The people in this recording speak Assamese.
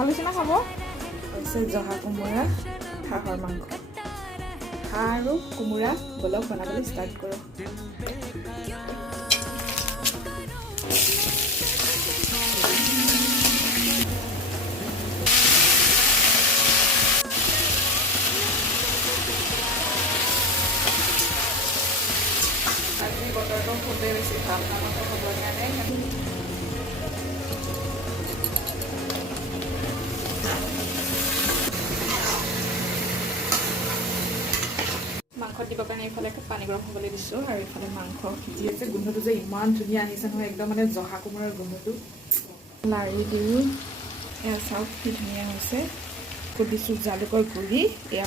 আলোচনা খাব হৈছে জহা কোমোৰা হাঁহৰ মাংস। হাঁহ আৰু কোমোৰা বলক বনাবলৈ ষ্টাৰ্ট কৰোঁ। আজি বতৰটো খুবেই বেছি ভাল, মাংস খাবৰ কাৰণে মাংস দিবৰ কাৰণে এইফালে পানী গৰম হ'বলৈ দিছোঁ আৰু এইফালে মাংস সিজি আছে। গোন্ধটো যে ইমান ধুনীয়া আহিছে নহয়, একদম মানে জহা কোমোৰাৰ গোন্ধটো। লাৰি দিওঁ, এয়া চাওক কি ধুনীয়া হৈছে। দিছোঁ জালুকৰ গুড়ি, এয়া